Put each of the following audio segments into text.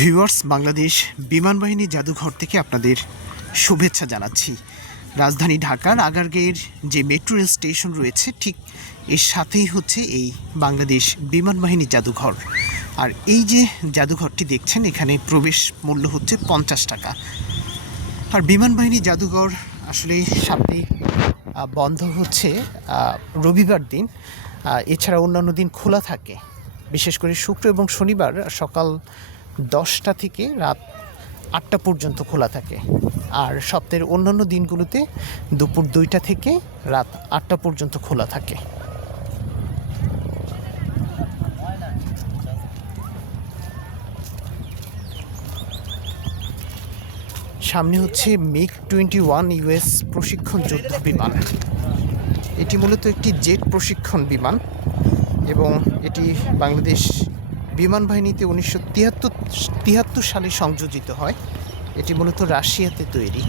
Viewers, Bangladesh বিমান বাহিনী জাদুঘর থেকে আপনাদের শুভেচ্ছা জানাচ্ছি। রাজধানী ঢাকার আগারগের যে মেট্রো রেল স্টেশন রয়েছে, ঠিক এর সাথেই হচ্ছে এই বাংলাদেশ বিমান বাহিনী জাদুঘর। আর এই যে জাদুঘরটি দেখছেন, এখানে প্রবেশ মূল্য হচ্ছে পঞ্চাশ টাকা। আর বিমান বাহিনী জাদুঘর আসলে সামনে বন্ধ হচ্ছে রবিবার দিন। এছাড়া অন্যান্য দিন খোলা থাকে। বিশেষ করে শুক্র এবং শনিবার সকাল দশটা থেকে রাত আটটা পর্যন্ত খোলা থাকে। আর সপ্তাহের অন্যান্য দিনগুলোতে দুপুর দুইটা থেকে রাত আটটা পর্যন্ত খোলা থাকে। সামনে হচ্ছে মিগ টোয়েন্টি ওয়ান ইউএস প্রশিক্ষণ যুদ্ধ বিমান। এটি মূলত একটি জেট প্রশিক্ষণ বিমান এবং এটি বাংলাদেশ বিমান বাহিনীতে উনিশশো তিয়াত্তর তিয়াত্তর সালে সংযোজিত হয়। এটি মূলত রাশিয়াতে তৈরি।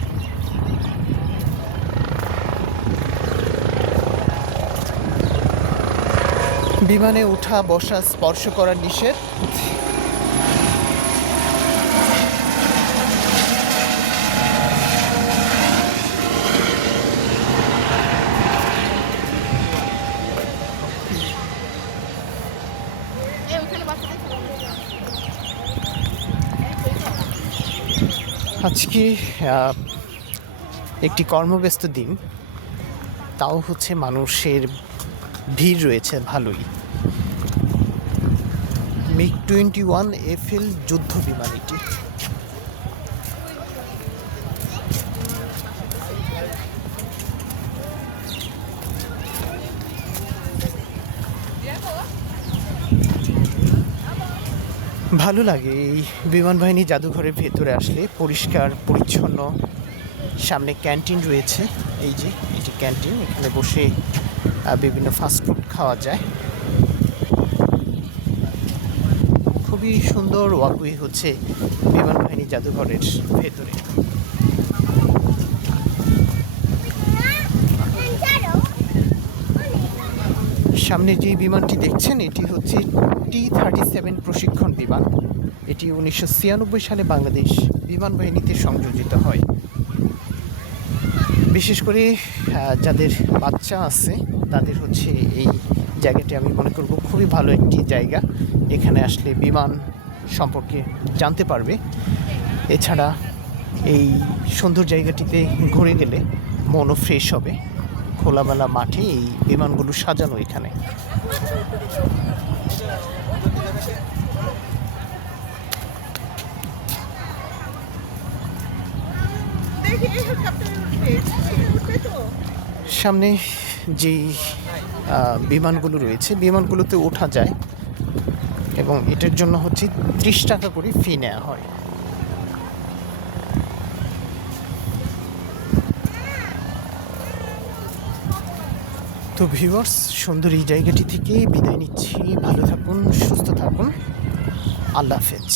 বিমানে ওঠা বসা, স্পর্শ করার নিষেধ এই ওখানে বাচ্চাদের খেলা হচ্ছে। আজকে একটি কর্মব্যস্ত দিন। তাও হচ্ছে মানুষের ভিড় রয়েছে ভালোই। মিগ টোয়েন্টি ওয়ান এফএল যুদ্ধ বিমান এটি ভালো লাগে এই বিমান বাহিনী জাদুঘরের ভেতরে আসলে পরিষ্কার, পরিচ্ছন্ন। সামনে ক্যান্টিন রয়েছে, এই যে এটি ক্যান্টিন, এখানে বসে বিভিন্ন ফাস্টফুড খাওয়া যায়। খুবই সুন্দর ওয়াকুই হচ্ছে বিমান বাহিনী জাদুঘরের ভেতরে। সামনে যে বিমানটি দেখছেন, এটি হচ্ছে টি থার্টি সেভেন প্রশিক্ষণ বিমান। এটি উনিশশো ছিয়ানব্বই সালে বাংলাদেশ বিমান বাহিনীতে সংযোজিত হয়। বিশেষ করে যাদের বাচ্চা আছে, তাদের হচ্ছে এই জায়গাটি আমি মনে করব খুবই ভালো একটি জায়গা। এখানে আসলে বিমান সম্পর্কে জানতে পারবে। এছাড়া এই সুন্দর জায়গাটিতে ঘুরে গেলে মনও ফ্রেশ হবে। খোলামেলা মাঠে এই বিমানগুলো সাজানো এখানে। সামনে যেই বিমানগুলো রয়েছে বিমানগুলোতে ওঠা যায় এবং এটার জন্য হচ্ছে ত্রিশ টাকা করে ফি নেওয়া হয়। তো ভিউয়ার্স সুন্দর এই জায়গাটি থেকে বিদায় নিচ্ছি। ভালো থাকুন সুস্থ থাকুন। আল্লাহ হাফেজ।